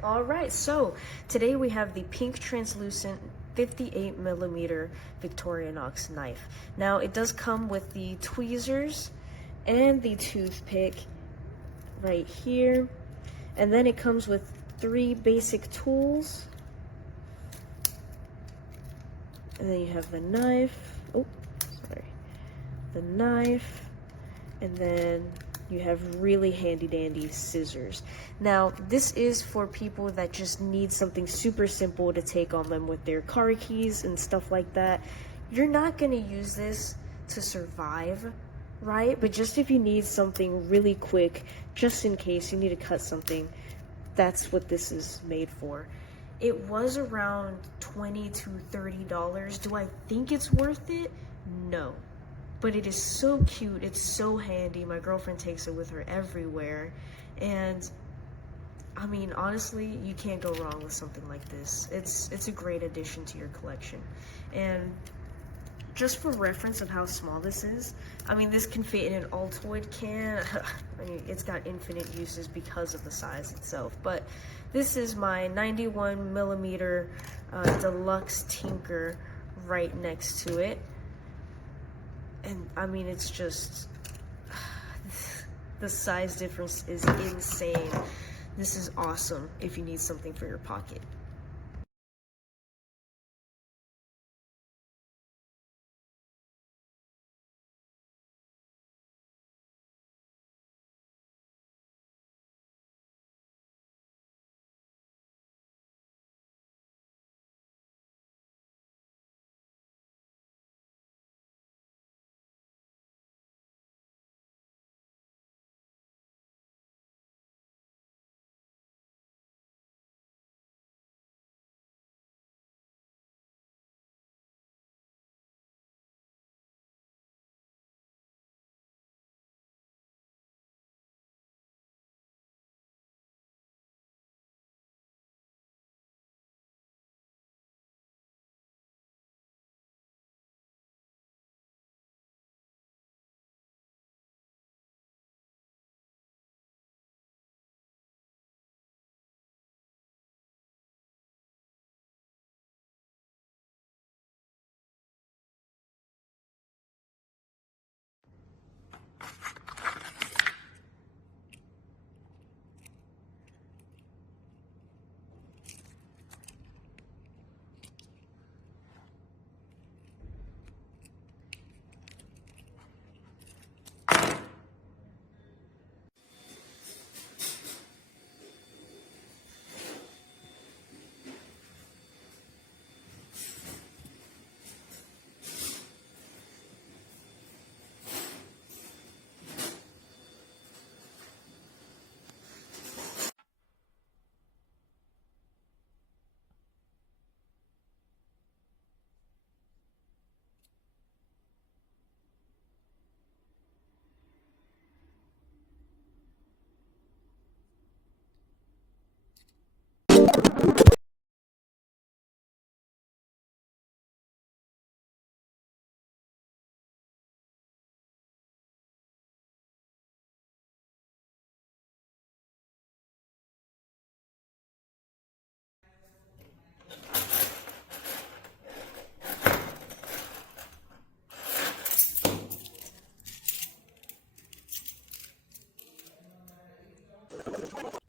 All right, so today we have the pink translucent 58 millimeter Victorinox knife. Now it does come with the tweezers and the toothpick right here, and then it comes with 3 basic tools, and then you have the knife, the knife, and then you have really handy dandy scissors. Now this is for people that just need something super simple to take on them with their car keys and stuff like that. You're not going to use this to survive, right? But just if you need something really quick, just in case you need to cut something, that's what this is made for. It was around $20 to $30. Do I think it's worth it? No. But it is so cute, it's so handy. My girlfriend takes it with her everywhere. And I mean, honestly, you can't go wrong with something like this. It's a great addition to your collection. And just for reference of how small this is, I mean, this can fit in an Altoid can. I mean, it's got infinite uses because of the size itself. But this is my 91 millimeter deluxe Tinker right next to it. And I mean, it's just, the size difference is insane. This is awesome if you need something for your pocket.